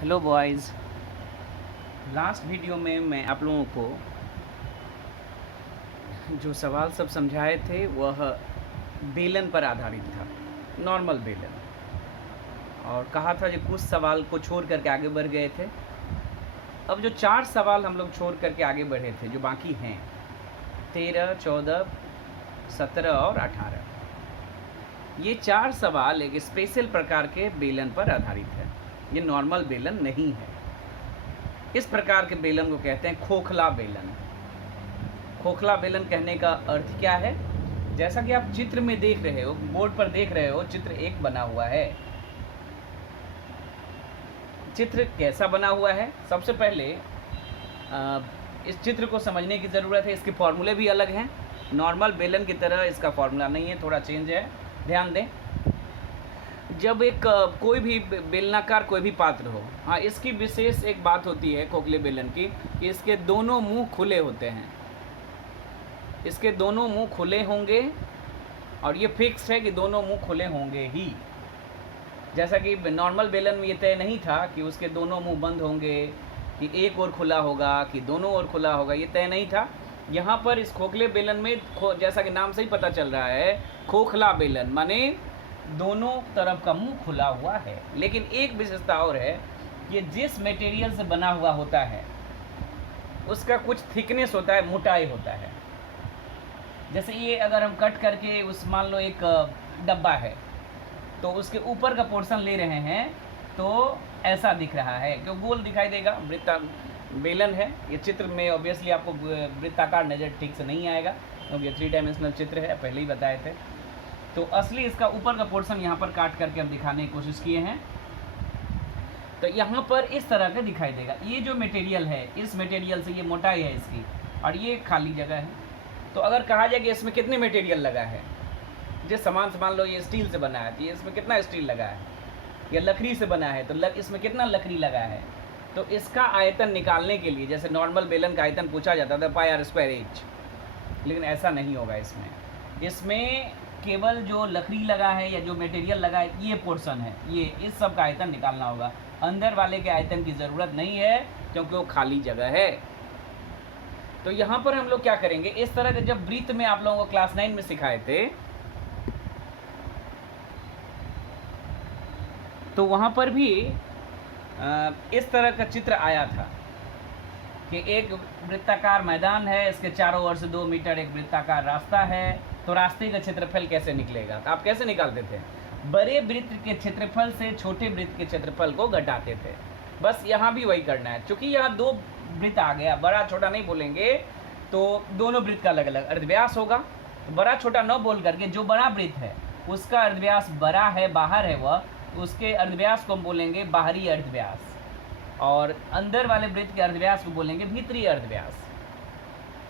Hello boys. Last video में मैं आप लोगों को जो सवाल सब समझाए थे वह बेलन पर आधारित था, नॉर्मल बेलन। और कहा था जो कुछ सवाल को छोड़ करके आगे बढ़ गए थे। अब जो 4 सवाल हम लोग छोड़ करके आगे बढ़े थे, जो बाकी हैं 13, 14, 17 और 18, ये 4 सवाल एक स्पेशल प्रकार के बेलन पर आधारित है। ये नॉर्मल बेलन नहीं है। इस प्रकार के बेलन को कहते हैं खोखला बेलन। खोखला बेलन कहने का अर्थ क्या है? जैसा कि आप चित्र में देख रहे हो, बोर्ड पर देख रहे हो, चित्र 1 बना हुआ है। चित्र कैसा बना हुआ है? सबसे पहले इस चित्र को समझने की ज़रूरत है। इसके फॉर्मूले भी अलग हैं। नॉर्मल बेलन की तरह इसका फॉर्मूला नहीं है, थोड़ा चेंज है। ध्यान दें, जब एक कोई भी बेलनाकार कोई भी पात्र हो, हाँ, इसकी विशेष एक बात होती है खोखले बेलन की कि इसके दोनों मुंह खुले होते हैं। इसके दोनों मुंह खुले होंगे और ये फिक्स है कि दोनों मुंह खुले होंगे ही। जैसा कि नॉर्मल बेलन में ये तय नहीं था कि उसके दोनों मुंह बंद होंगे, कि एक और खुला होगा, कि दोनों ओर खुला होगा, ये तय नहीं था। यहाँ पर इस खोखले बेलन में जैसा कि नाम से ही पता चल रहा है, खोखला बेलन माने दोनों तरफ का मुंह खुला हुआ है। लेकिन एक विशेषता और है, ये जिस मटेरियल से बना हुआ होता है उसका कुछ थिकनेस होता है, मोटाई होता है। जैसे ये अगर हम कट करके उस मान लो एक डब्बा है तो उसके ऊपर का पोर्शन ले रहे हैं तो ऐसा दिख रहा है, क्यों गोल दिखाई देगा, वृत्ता बेलन है। ये चित्र में ऑब्वियसली आपको वृत्ताकार नज़र ठीक से नहीं आएगा क्योंकि ये 3 डायमेंशनल चित्र है, पहले ही बताए थे। तो असली इसका ऊपर का पोर्शन यहाँ पर काट करके हम दिखाने की कोशिश किए हैं। तो यहाँ पर इस तरह का दिखाई देगा। ये जो मटेरियल है, इस मटेरियल से ये मोटाई है इसकी, और ये खाली जगह है। तो अगर कहा जाए कि इसमें कितने मटेरियल लगा है, जिस सामान से मान लो ये स्टील से बना है तो ये इसमें कितना स्टील लगा है, या लकड़ी से बना है तो इसमें कितना लकड़ी लगा है। तो इसका आयतन निकालने के लिए, जैसे नॉर्मल बेलन का आयतन पूछा जाता था πr²h, लेकिन ऐसा नहीं होगा इसमें। इसमें केवल जो लकड़ी लगा है या जो मटेरियल लगा है, ये पोर्शन है, ये इस सब का आयतन निकालना होगा। अंदर वाले के आयतन की ज़रूरत नहीं है क्योंकि वो खाली जगह है। तो यहाँ पर हम लोग क्या करेंगे, इस तरह के जब वृत्त में आप लोगों को क्लास 9 में सिखाए थे तो वहाँ पर भी इस तरह का चित्र आया था कि एक वृत्ताकार मैदान है, इसके चारों ओर से 2 मीटर एक वृत्ताकार रास्ता है। तो रास्ते का क्षेत्रफल कैसे निकलेगा? तो आप कैसे निकालते थे? बड़े वृत्त के क्षेत्रफल से छोटे वृत्त के क्षेत्रफल को घटाते थे। बस यहाँ भी वही करना है। चूँकि यहाँ 2 वृत्त आ गया, बड़ा छोटा नहीं बोलेंगे, तो दोनों वृत्त का अलग अलग अर्धव्यास होगा। तो बड़ा छोटा न बोल करके जो बड़ा वृत्त है उसका अर्धव्यास बड़ा है, बाहर है वह, उसके अर्धव्यास को हम बोलेंगे बाहरी अर्धव्यास, और अंदर वाले वृत्त के अर्धव्यास को बोलेंगे भीतरी अर्धव्यास।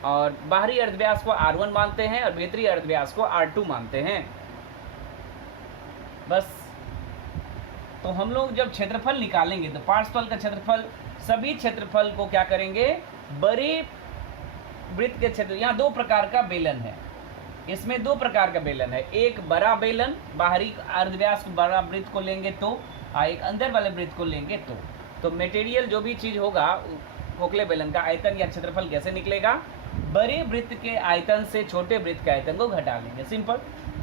और बाहरी अर्धव्यास को R1 मानते हैं और भीतरी अर्धव्यास को R2 मानते हैं। बस। तो हम लोग जब क्षेत्रफल निकालेंगे तो पार्श्वतल का क्षेत्रफल, सभी क्षेत्रफल को क्या करेंगे, बड़े वृत्त के क्षेत्र। यहाँ 2 प्रकार का बेलन है, इसमें 2 प्रकार का बेलन है। एक बड़ा बेलन, बाहरी अर्धव्यास बड़ा वृत्त को लेंगे तो, एक अंदर वाले वृत्त को लेंगे तो मटेरियल जो भी चीज़ होगा, खोखले बेलन का आयतन या क्षेत्रफल कैसे निकलेगा? बड़े वृत्त के आयतन से छोटे वृत्त के आयतन को घटा लेंगे, सिंपल।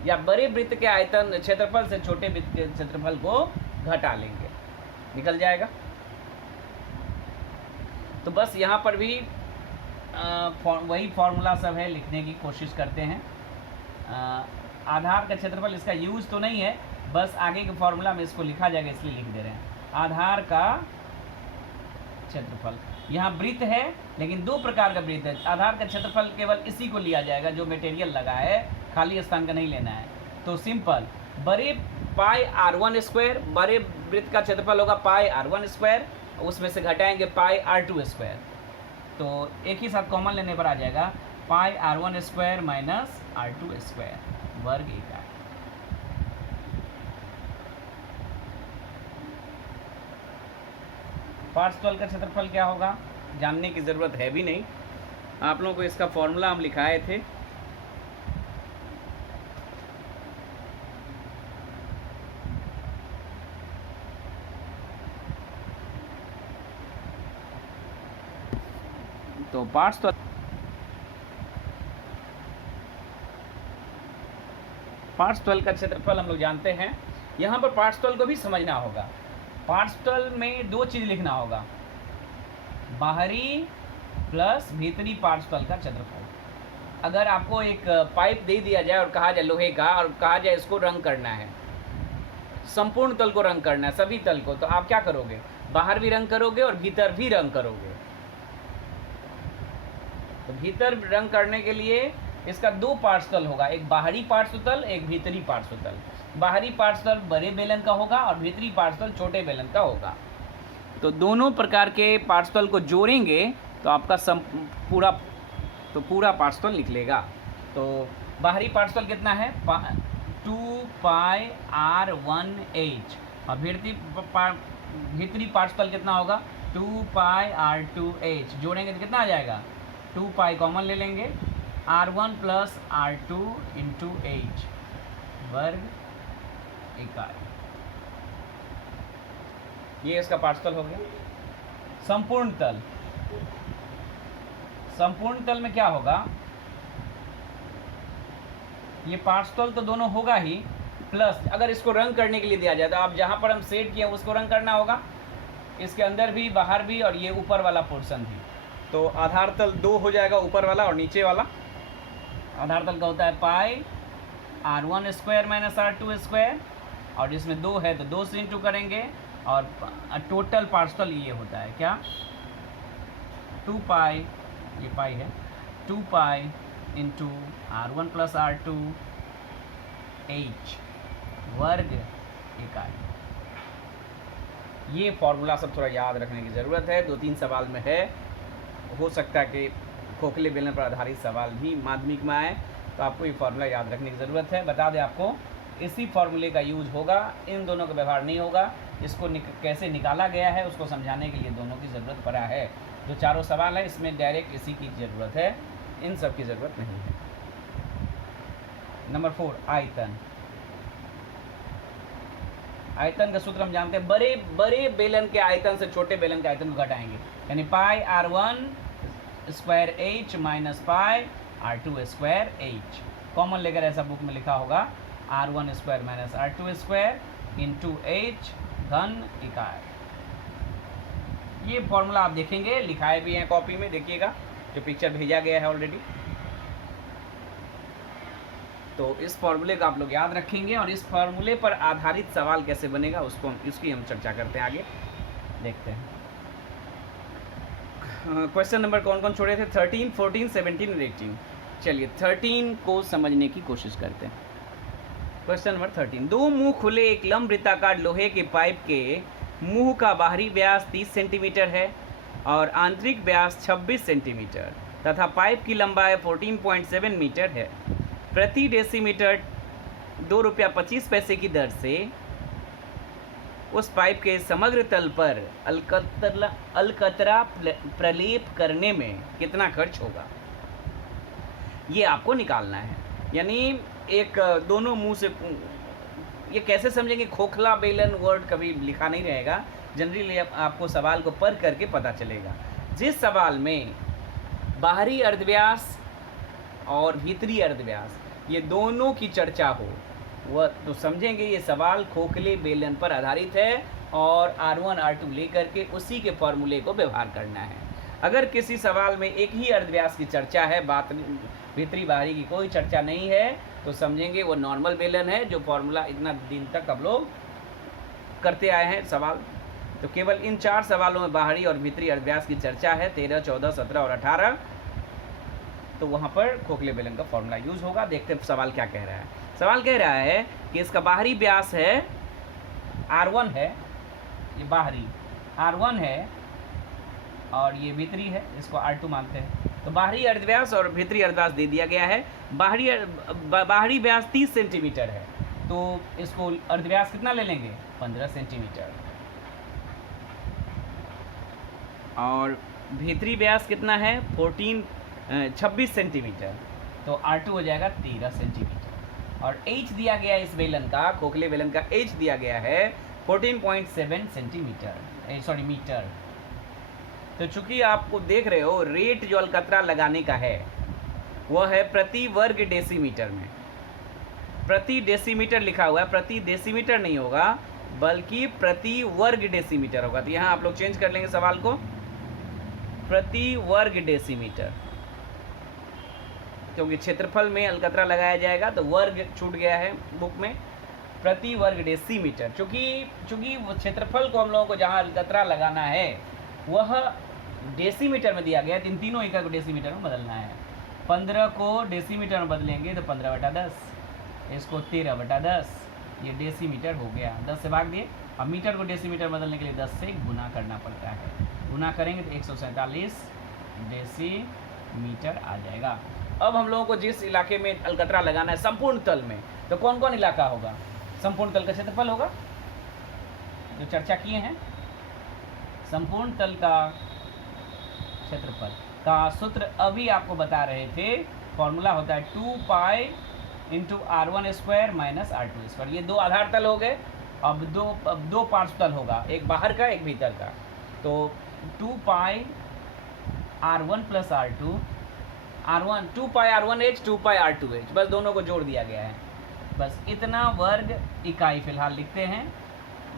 या बड़े वृत्त के आयतन क्षेत्रफल से छोटे वृत्त के क्षेत्रफल को घटा लेंगे, निकल जाएगा। तो बस यहाँ पर भी वही फॉर्मूला सब है, लिखने की कोशिश करते हैं। आधार का क्षेत्रफल, इसका यूज तो नहीं है, बस आगे के फॉर्मूला में इसको लिखा जाएगा इसलिए लिख दे रहे हैं। आधार का क्षेत्रफल, यहाँ वृत्त है लेकिन 2 प्रकार का वृत्त है। आधार का क्षेत्रफल केवल इसी को लिया जाएगा जो मटेरियल लगा है, खाली स्थान का नहीं लेना है। तो सिंपल, बड़े πr1², बड़े वृत्त का क्षेत्रफल होगा πr1², उसमें से घटाएंगे πr2²। तो एक ही साथ कॉमन लेने पर आ जाएगा πr1² माइनस r2² वर्ग इकाई। पार्श्वतल का क्षेत्रफल क्या होगा जानने की ज़रूरत है भी नहीं, आप लोगों को इसका फॉर्मूला हम लिखाए थे। तो पार्श्वतल का क्षेत्रफल हम लोग जानते हैं। यहाँ पर पार्श्वतल को भी समझना होगा। पार्श्वतल में दो चीज़ लिखना होगा, बाहरी प्लस भीतरी पार्श्वतल का क्षेत्रफल। अगर आपको एक पाइप दे दिया जाए और कहा जाए लोहे का, और कहा जाए इसको रंग करना है, संपूर्ण तल को रंग करना है, सभी तल को, तो आप क्या करोगे? बाहर भी रंग करोगे और भीतर भी रंग करोगे। तो भीतर रंग करने के लिए इसका दो पार्श्वतल होगा, एक बाहरी पार्श्वतल, एक भीतरी पार्श्वतल। बाहरी पार्श्वतल बड़े बेलन का होगा और भीतरी पार्श्वतल छोटे बेलन का होगा। तो दोनों प्रकार के पार्श्वतल को जोड़ेंगे तो आपका पूरा पार्श्वतल निकलेगा। तो बाहरी पार्श्वतल कितना है? 2πr1h, और भीतरी पार्श्वतल कितना होगा? 2πr2h। जोड़ेंगे तो कितना आ जाएगा? 2π कॉमन ले लेंगे, r1 plus r2 into h वर्ग इकाई। ये इसका पार्श्वतल हो गया। संपूर्ण तल में क्या होगा? ये पार्श्वतल तो दोनों होगा ही, प्लस अगर इसको रंग करने के लिए दिया जाए तो आप जहाँ पर हम सेट किए उसको रंग करना होगा, इसके अंदर भी बाहर भी और ये ऊपर वाला पोर्शन भी। तो आधार तल 2 हो जाएगा, ऊपर वाला और नीचे वाला। आधार तल का होता है पाई r1 square minus r2 square, और इसमें 2 है तो 2 से इंटू करेंगे, और टोटल पार्श्वतल ये होता है क्या? 2π, ये पाई है, 2π into r1 plus r2 h वर्ग इकाई। ये फॉर्मूला सब थोड़ा याद रखने की ज़रूरत है, 2-3 सवाल में है। हो सकता है कि खोखले बेलन पर आधारित सवाल भी माध्यमिक में आए, तो आपको ये फार्मूला याद रखने की ज़रूरत है। बता दें आपको, इसी फार्मूले का यूज़ होगा, इन दोनों का व्यवहार नहीं होगा। इसको कैसे निकाला गया है उसको समझाने के लिए दोनों की ज़रूरत पड़ा है। जो चारों सवाल है इसमें डायरेक्ट इसी की ज़रूरत है, इन सब की ज़रूरत नहीं है। नंबर 4, आयतन। आयतन का सूत्र हम जानते हैं, बड़े बेलन के आयतन से छोटे बेलन के आयतन को घटाएंगे, यानी पाई r1 square h minus pi r2 square h। Common लेकर ऐसा बुक में लिखा होगा, r1 square minus r2 square into h घन इकाई। ये फॉर्मूला आप देखेंगे, लिखाए भी हैं कॉपी में, देखिएगा जो पिक्चर भेजा गया है ऑलरेडी। तो इस फॉर्मूले का आप लोग याद रखेंगे, और इस फॉर्मूले पर आधारित सवाल कैसे बनेगा इसकी हम चर्चा करते हैं, आगे देखते हैं। क्वेश्चन नंबर कौन कौन छोड़े थे? 13, 14, 17 और 18। चलिए 13 को समझने की कोशिश करते हैं। क्वेश्चन नंबर 13, दो मुंह खुले एक लंब वृत्ताकार लोहे के पाइप के मुंह का बाहरी व्यास 30 सेंटीमीटर है और आंतरिक व्यास 26 सेंटीमीटर तथा पाइप की लंबाई 14.7 मीटर है। प्रति डेसीमीटर 2 रुपया 25 पैसे की दर से उस पाइप के समग्र तल पर अलकतरा प्रलेप करने में कितना खर्च होगा, ये आपको निकालना है। यानी एक दोनों मुंह से, ये कैसे समझेंगे? खोखला बेलन वर्ड कभी लिखा नहीं रहेगा, जनरली आपको सवाल को पढ़ करके पता चलेगा। जिस सवाल में बाहरी अर्धव्यास और भीतरी अर्धव्यास ये दोनों की चर्चा हो, वह तो समझेंगे ये सवाल खोखले बेलन पर आधारित है और R1 R2 लेकर के उसी के फॉर्मूले को व्यवहार करना है। अगर किसी सवाल में एक ही अर्धव्यास की चर्चा है, बात भीतरी बाहरी की कोई चर्चा नहीं है, तो समझेंगे वो नॉर्मल बेलन है, जो फॉर्मूला इतना दिन तक अब लोग करते आए हैं सवाल। तो केवल इन 4 सवालों में बाहरी और भीतरी अर्धव्यास की चर्चा है, 13, 14, 17 और 18। तो वहाँ पर खोखले बेलन का फॉर्मूला यूज़ होगा। देखते हैं सवाल क्या कह रहा है। सवाल कह रहा है कि इसका बाहरी व्यास है R1 है, ये बाहरी R1 है और ये भीतरी है, इसको R2 मानते हैं। तो बाहरी अर्धव्यास और भीतरी अर्धव्यास दे दिया गया है। बाहरी व्यास 30 सेंटीमीटर है, तो इसको अर्धव्यास कितना ले लेंगे? 15 सेंटीमीटर। और भीतरी व्यास कितना है? 26 सेंटीमीटर, तो R2 हो जाएगा 13 सेंटीमीटर। और H दिया गया इस बेलन का, खोखले बेलन का H दिया गया है 14.7 सेंटीमीटर, मीटर। तो चूंकि आपको देख रहे हो रेट जो अलकतरा लगाने का है वह है प्रति वर्ग डेसीमीटर में। प्रति डेसीमीटर लिखा हुआ है, प्रति डेसीमीटर नहीं होगा बल्कि प्रति वर्ग डेसीमीटर होगा। तो यहाँ आप लोग चेंज कर लेंगे सवाल को, प्रति वर्ग डेसीमीटर, क्योंकि क्षेत्रफल में अलकतरा लगाया जाएगा तो वर्ग छूट गया है बुक में। प्रति वर्ग डेसीमीटर, चूंकि वो क्षेत्रफल को हम लोगों को जहाँ अलकतरा लगाना है वह डेसीमीटर में दिया गया है, इन तीनों एकड़ को डेसीमीटर में बदलना है। 15 को डेसीमीटर में बदलेंगे तो 15/10, इसको 13/10, ये डेसीमीटर हो गया। 10 से भाग दिए। अब मीटर को डेसीमीटर बदलने के लिए 10 से गुना करना पड़ता है, गुना करेंगे तो 147 डेसीमीटर आ जाएगा। अब हम लोगों को जिस इलाके में अलकतरा लगाना है संपूर्ण तल में, तो कौन कौन इलाका होगा? संपूर्ण तल का क्षेत्रफल होगा जो चर्चा किए हैं। संपूर्ण तल का क्षेत्रफल का सूत्र अभी आपको बता रहे थे, फॉर्मूला होता है 2 pi into r1² minus r2²। ये दो आधार तल हो गए। अब दो पार्श्व तल होगा, एक बाहर का एक भीतर का। तो 2 पाई r1 प्लस r2, 2 पाई r1h 2 पाई r2h, बस दोनों को जोड़ दिया गया है। बस इतना वर्ग इकाई फिलहाल लिखते हैं,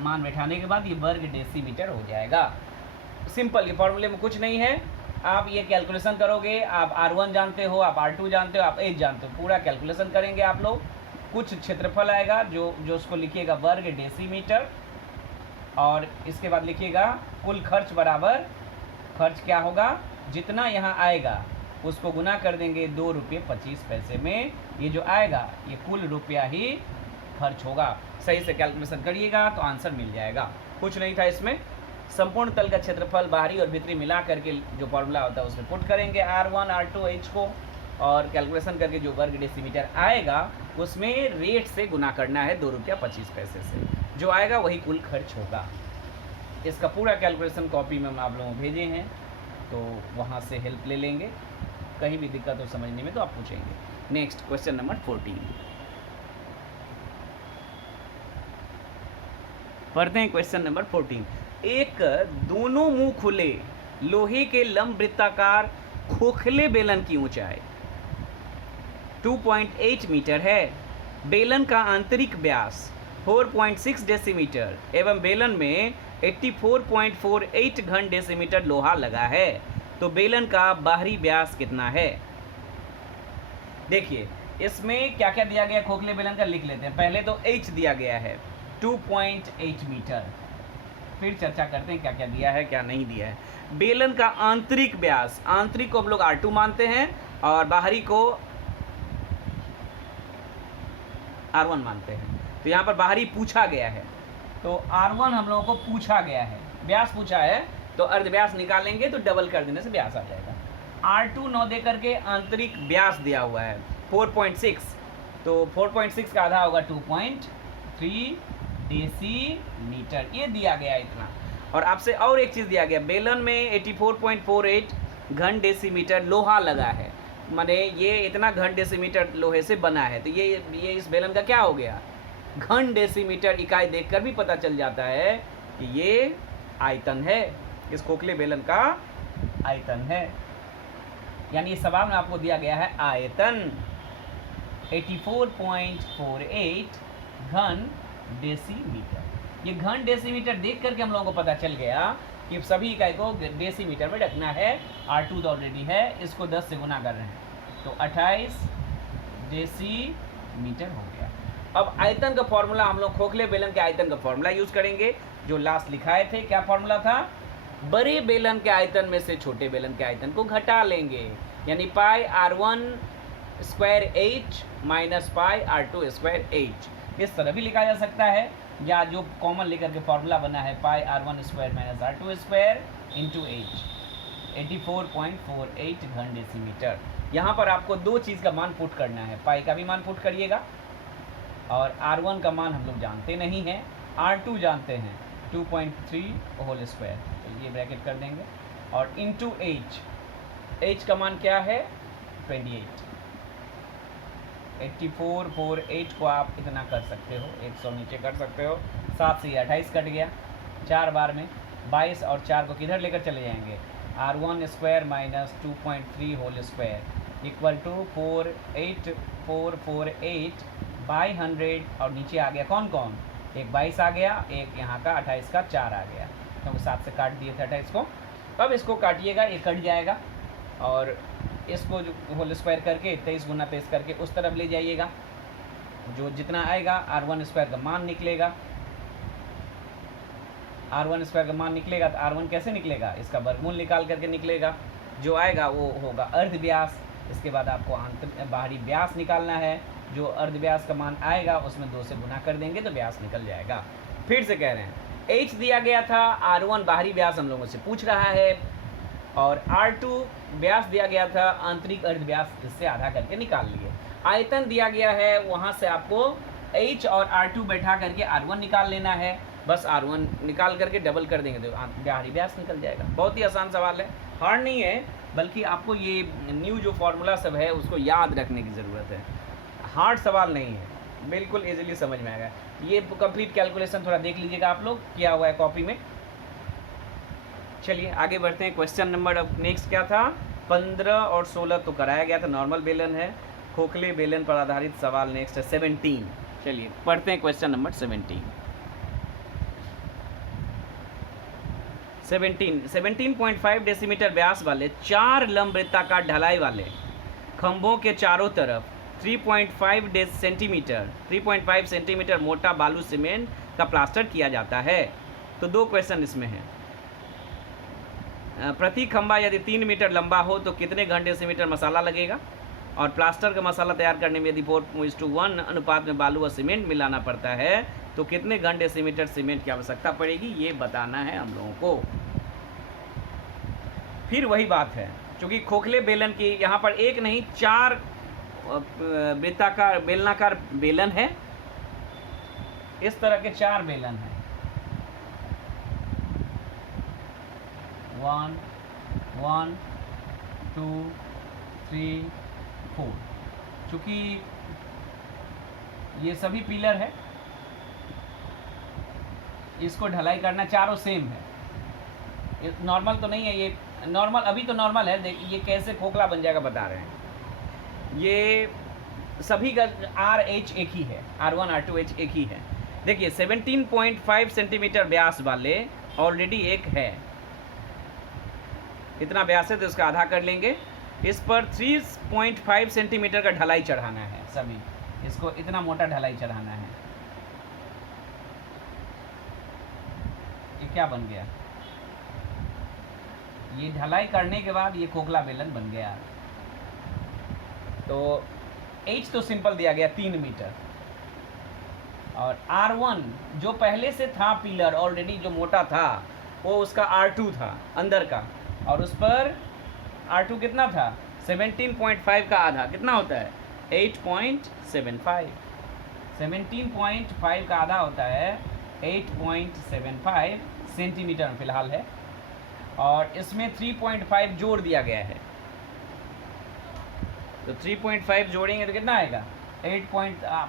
मान बैठाने के बाद ये वर्ग डेसीमीटर हो जाएगा। सिंपल, ये फॉर्मूले में कुछ नहीं है। आप ये कैलकुलेशन करोगे, आप r1 जानते हो, आप r2 जानते हो, आप h जानते हो, पूरा कैलकुलेशन करेंगे आप लोग। कुछ क्षेत्रफल आएगा जो उसको लिखिएगा वर्ग डेसीमीटर, और इसके बाद लिखिएगा कुल खर्च बराबर, खर्च क्या होगा, जितना यहाँ आएगा उसको गुना कर देंगे 2 रुपये 25 पैसे में। ये जो आएगा ये कुल रुपया ही खर्च होगा। सही से कैलकुलेशन करिएगा तो आंसर मिल जाएगा। कुछ नहीं था इसमें। संपूर्ण तल का क्षेत्रफल बाहरी और भीतरी मिला करके जो फॉर्मूला होता है उसमें पुट करेंगे r1 r2 h को, और कैलकुलेशन करके जो वर्ग डेसीमीटर आएगा उसमें रेट से गुना करना है 2 रुपया 25 पैसे से। जो आएगा वही कुल खर्च होगा। इसका पूरा कैलकुलेशन कॉपी में हम आप लोगों को भेजे हैं, तो वहाँ से हेल्प ले लेंगे। कहीं भी दिक्कत हो समझने में तो आप पूछेंगे। नेक्स्ट क्वेश्चन नंबर 14 पढ़ते हैं। क्वेश्चन नंबर 14, एक दोनों मुंह खुले लोहे के लंब वृत्ताकार खोखले बेलन की ऊंचाई 2.8 मीटर है। बेलन का आंतरिक व्यास 4.6 डेसीमीटर एवं बेलन में 84.48 घन डेसीमीटर लोहा लगा है, तो बेलन का बाहरी व्यास कितना है? देखिए इसमें क्या क्या दिया गया खोखले बेलन का, लिख लेते हैं। पहले तो h दिया गया है 2.8 मीटर, फिर चर्चा करते हैं क्या क्या दिया है क्या नहीं दिया है। बेलन का आंतरिक व्यास, आंतरिक को हम लोग r2 मानते हैं और बाहरी को r1 मानते हैं। तो यहाँ पर बाहरी पूछा गया है, तो r1 हम लोगों को पूछा गया है, व्यास पूछा है, तो अर्धव्यास निकालेंगे तो डबल कर देने से व्यास आ जाएगा। r2 9 दे करके आंतरिक व्यास दिया हुआ है 4.6, तो 4.6 का आधा होगा 2.3 डेसीमीटर, ये दिया गया इतना। और आपसे और एक चीज़ दिया गया, बेलन में 84.48 घन डेसीमीटर लोहा लगा है, माने ये इतना घन डेसीमीटर लोहे से बना है। तो ये इस बेलन का क्या हो गया, घन डेसीमीटर। इकाई देखकर भी पता चल जाता है कि ये आयतन है, इस खोखले बेलन का आयतन है। यानी इस सवाल में आपको दिया गया है आयतन 84.48 घन डेसीमीटर। ये घन डेसीमीटर देख करके हम लोगों को पता चल गया कि सभी इकाई को डेसीमीटर में रखना है। R2 तो ऑलरेडी है, इसको 10 से गुना कर रहे हैं तो 28 डेसीमीटर हो गया। अब आयतन का फॉर्मूला हम लोग खोखले बेलन के आयतन का फॉर्मूला यूज करेंगे जो लास्ट लिखाए थे। क्या फॉर्मूला था, बड़े बेलन के आयतन में से छोटे बेलन के आयतन को घटा लेंगे, यानी पाई r1² h minus pi r2² h। इस तरह भी लिखा जा सकता है, या जो कॉमन लेकर के फॉर्मूला बना है pi r1² minus r2² into h 84.48 घन डेसीमीटर। यहाँ पर आपको दो चीज़ का मान पुट करना है, पाई का भी मान पुट करिएगा और r1 का मान हम लोग जानते नहीं हैं, r2 जानते हैं 2.3 होल स्क्वायर, तो ये ब्रैकेट कर देंगे और इंटू h का मान क्या है 28। 8448 को आप इतना कर सकते हो, 100 नीचे कर सकते हो, 7 से 28 कट गया, 4 बार में 22 और 4 को किधर लेकर चले जाएंगे R1 square minus 2.3 whole square equal to 48448 by 100, और नीचे आ गया कौन कौन, एक 22 आ गया, एक यहाँ का 28 का 4 आ गया, क्योंकि 7 से काट दिए थे 28 को। अब इसको काटिएगा, ये कट जाएगा, और इसको जो होल स्क्वायर करके 23 गुना 23 करके उस तरफ ले जाइएगा, जो जितना आएगा R1 स्क्वायर का मान निकलेगा। R1 स्क्वायर का मान निकलेगा तो R1 कैसे निकलेगा, इसका वर्गमूल निकाल करके निकलेगा, जो आएगा वो होगा अर्ध व्यास। इसके बाद आपको बाहरी व्यास निकालना है, जो अर्ध व्यास का मान आएगा उसमें 2 से गुना कर देंगे तो व्यास निकल जाएगा। फिर से कह रहे हैं, H दिया गया था, R1 बाहरी व्यास हम लोगों से पूछ रहा है, और R2 व्यास दिया गया था, आंतरिक अर्ध व्यास, इससे आधा करके निकाल लिए। आयतन दिया गया है, वहाँ से आपको H और R2 बैठा करके R1 निकाल लेना है, बस R1 निकाल करके डबल कर देंगे तो बाहरी व्यास निकल जाएगा। बहुत ही आसान सवाल है, हार्ड नहीं है, बल्कि आपको ये न्यू जो फॉर्मूला सब है उसको याद रखने की ज़रूरत है, हार्ड सवाल नहीं है, बिल्कुल इजीली समझ में आएगा। ये कंप्लीट कैलकुलेशन थोड़ा देख लीजिएगा आप लोग, किया हुआ है कॉपी में। चलिए आगे बढ़ते हैं। क्वेश्चन नंबर अब नेक्स्ट क्या था, 15 और 16 तो कराया गया था, नॉर्मल बेलन है, खोखले बेलन पर आधारित सवाल नेक्स्ट है 17। चलिए पढ़ते हैं क्वेश्चन नंबर 17। 17.5 डेसीमीटर व्यास वाले 4 लंब वृत्ताकार ढलाई वाले खंभों के चारों तरफ 3.5 सेंटीमीटर मोटा बालू सीमेंट का प्लास्टर किया जाता है। तो 2 क्वेश्चन इसमें हैं। प्रति खंभा यदि 3 मीटर लंबा हो तो कितने घन डेसीमीटर मसाला लगेगा, और प्लास्टर का मसाला तैयार करने में यदि 4:1 अनुपात में बालू और सीमेंट मिलाना पड़ता है तो कितने घन डेसीमीटर सीमेंट की आवश्यकता पड़ेगी, ये बताना है हम लोगों को। फिर वही बात है, क्योंकि खोखले बेलन की यहाँ पर एक नहीं 4 वृत्ताकार बेलनाकार बेलन है, इस तरह के 4 बेलन हैं, 1 1 2 3 4। चूँकि ये सभी पिलर है, इसको ढलाई करना, चारों सेम है, ये नॉर्मल तो नहीं है, ये नॉर्मल अभी तो नॉर्मल है, देखिए ये कैसे खोखला बन जाएगा बता रहे हैं। ये सभी का RH एक ही है, R1 R2 H एक ही है। देखिए 17.5 सेंटीमीटर व्यास वाले ऑलरेडी एक है, इतना व्यास है तो इसका आधा कर लेंगे। इस पर 3.5 सेंटीमीटर का ढलाई चढ़ाना है, सभी इसको इतना मोटा ढलाई चढ़ाना है। ये क्या बन गया, ये ढलाई करने के बाद ये खोखला बेलन बन गया। तो H तो सिंपल दिया गया 3 मीटर, और R1 जो पहले से था पिलर ऑलरेडी जो मोटा था वो उसका R2 था अंदर का, और उस पर R2 कितना था 17.5 का आधा कितना होता है 8.75। 17.5 का आधा होता है 8.75 सेंटीमीटर फिलहाल है, और इसमें 3.5 जोड़ दिया गया है, तो 3.5 जोड़ेंगे तो कितना आएगा 8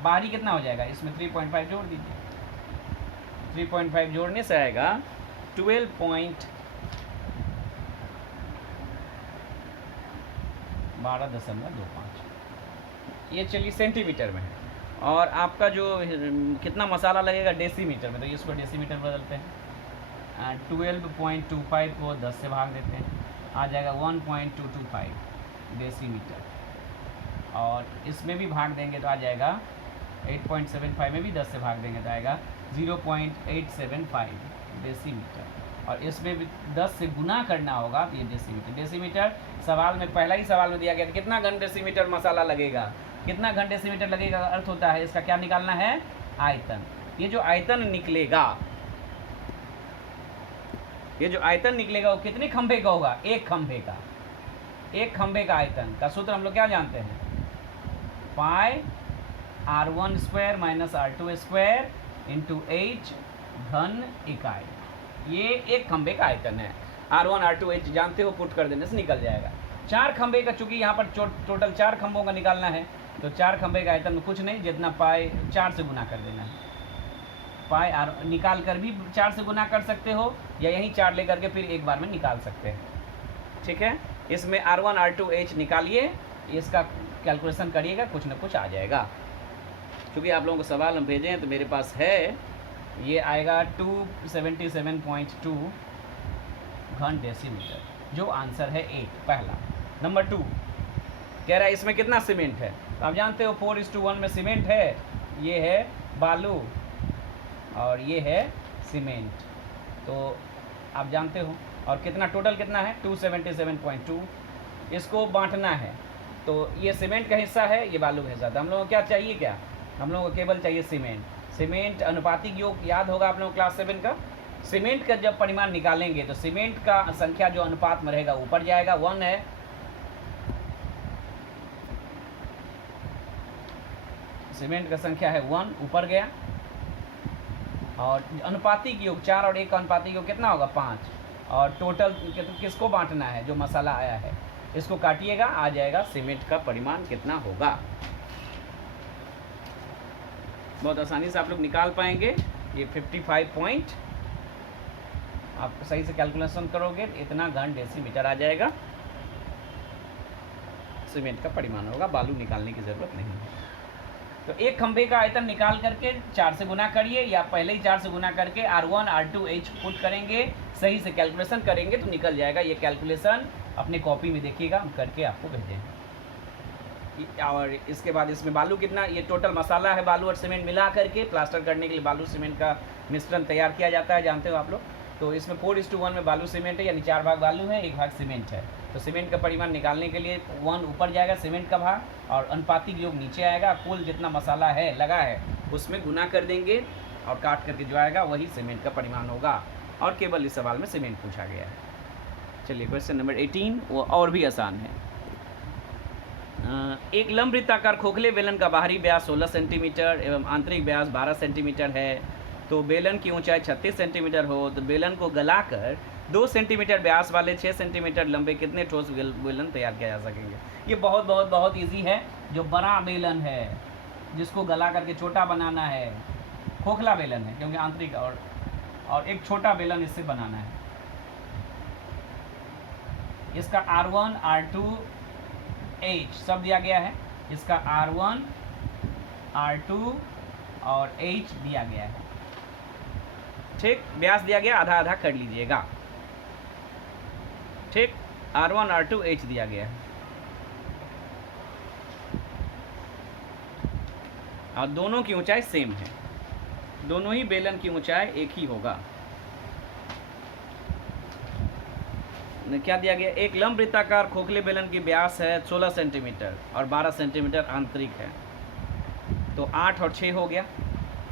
बाहरी कितना हो जाएगा, इसमें 3.5 जोड़ दीजिए, 3.5 जोड़ने से आएगा 12.25। ये चलिए सेंटीमीटर में है, और आपका जो कितना मसाला लगेगा डेसीमीटर में, तो इसको डेसीमीटर बदलते हैं, 12.25 को 10 से भाग देते हैं, आ जाएगा 1.225 डेसीमीटर, और इसमें भी भाग देंगे तो आ जाएगा 8.75 में भी 10 से भाग देंगे तो आएगा 0.875 डेसीमीटर, और इसमें भी 10 से गुना करना होगा तो ये डेसीमीटर। डेसीमीटर सवाल में पहला ही सवाल में दिया गया था, कितना घन डेसीमीटर मसाला लगेगा, कितना घन डेसीमीटर लगेगा, अर्थ होता है इसका क्या निकालना है आयतन। ये जो आयतन निकलेगा, ये जो आयतन निकलेगा वो कितने खंभे का होगा, एक खंभे का, एक खंभे का आयतन का सूत्र हम लोग क्या जानते हैं, पाई R1 square minus R2 square into H घन इकाई, ये एक खंभे का आयतन है। R1 R2 H जानते हो, पुट कर देने से निकल जाएगा। 4 खंभे का, चूंकि यहाँ पर टोटल 4 खंभों का निकालना है, तो 4 खंभे का आयतन में कुछ नहीं, जितना पाई 4 से गुना कर देना है, पाई R निकाल कर भी 4 से गुना कर सकते हो, या यहीं 4 लेकर के फिर एक बार में निकाल सकते हैं। ठीक है, इसमें R1 R2 H निकालिए, इसका कैलकुलेशन करिएगा, कुछ ना कुछ आ जाएगा। क्योंकि आप लोगों को सवाल हम भेजे हैं तो मेरे पास है, ये आएगा 277.2 घन डेसीमीटर, जो आंसर है 8 पहला। नंबर 2 कह रहा है इसमें कितना सीमेंट है, तो आप जानते हो 4:1 में सीमेंट है, ये है बालू और ये है सीमेंट, तो आप जानते हो। और कितना टोटल कितना है 277.2, इसको बांटना है, तो ये सीमेंट का हिस्सा है, ये बालू का हिस्सा था। हम लोगों को क्या चाहिए, क्या हम लोगों को केवल चाहिए सीमेंट। सीमेंट अनुपातिक योग याद होगा आप लोगों को क्लास 7 का। सीमेंट का जब परिमाण निकालेंगे तो सीमेंट का संख्या जो अनुपात में रहेगा ऊपर जाएगा, 1 है, सीमेंट का संख्या है 1 ऊपर गया, और अनुपातिक योग 4 और 1 का अनुपातिक योग कितना होगा 5, और टोटल किसको बांटना है, जो मसाला आया है इसको काटिएगा, आ जाएगा सीमेंट का परिमाण कितना होगा। बहुत आसानी से आप लोग निकाल पाएंगे। ये 55 पॉइंट आप सही से कैलकुलेशन करोगे इतना घन डेसीमीटर आ जाएगा, सीमेंट का परिमाण होगा, बालू निकालने की ज़रूरत नहीं है। तो एक खंभे का आयतन निकाल करके 4 से गुना करिए, या पहले ही 4 से गुना करके R1 R2 H पुट करेंगे, सही से कैलकुलेशन करेंगे तो निकल जाएगा। ये कैलकुलेशन अपने कॉपी में देखिएगा, हम करके आपको भेजेंगे। और इसके बाद इसमें बालू कितना, ये टोटल मसाला है, बालू और सीमेंट मिला करके प्लास्टर करने के लिए बालू सीमेंट का मिश्रण तैयार किया जाता है, जानते हो आप लोग। तो इसमें 4:1 में बालू सीमेंट है, यानी 4 भाग बालू है, 1 भाग सीमेंट है। तो सीमेंट का परिमाण निकालने के लिए 1 ऊपर जाएगा सीमेंट का भाग, और अनुपातिक योग नीचे आएगा, कुल जितना मसाला है लगा है उसमें गुना कर देंगे, और काट करके जो आएगा वही सीमेंट का परिमाण होगा। और केवल इस सवाल में सीमेंट पूछा गया है। चलिए क्वेश्चन नंबर 18, वो और भी आसान है। एक लंबवृत्ताकार खोखले बेलन का बाहरी व्यास 16 सेंटीमीटर एवं आंतरिक व्यास 12 सेंटीमीटर है, तो बेलन की ऊंचाई 36 सेंटीमीटर हो, तो बेलन को गलाकर 2 सेंटीमीटर व्यास वाले 6 सेंटीमीटर लंबे कितने ठोस बेलन तैयार किया जा सकेंगे। ये बहुत बहुत बहुत ईजी है। जो बड़ा बेलन है जिसको गला करके छोटा बनाना है, खोखला बेलन है क्योंकि आंतरिक, और एक छोटा बेलन इससे बनाना है। इसका R1 R2 H सब दिया गया है, इसका R1 R2 और H दिया गया है, ठीक। व्यास दिया गया, आधा आधा कर लीजिएगा, ठीक। R1 R2 H दिया गया है, और दोनों की ऊंचाई सेम है, दोनों ही बेलन की ऊंचाई एक ही होगा। क्या दिया गया, एक लंबवृत्ताकार खोखले बेलन की व्यास है 16 सेंटीमीटर और 12 सेंटीमीटर आंतरिक है, तो 8 और 6 हो गया,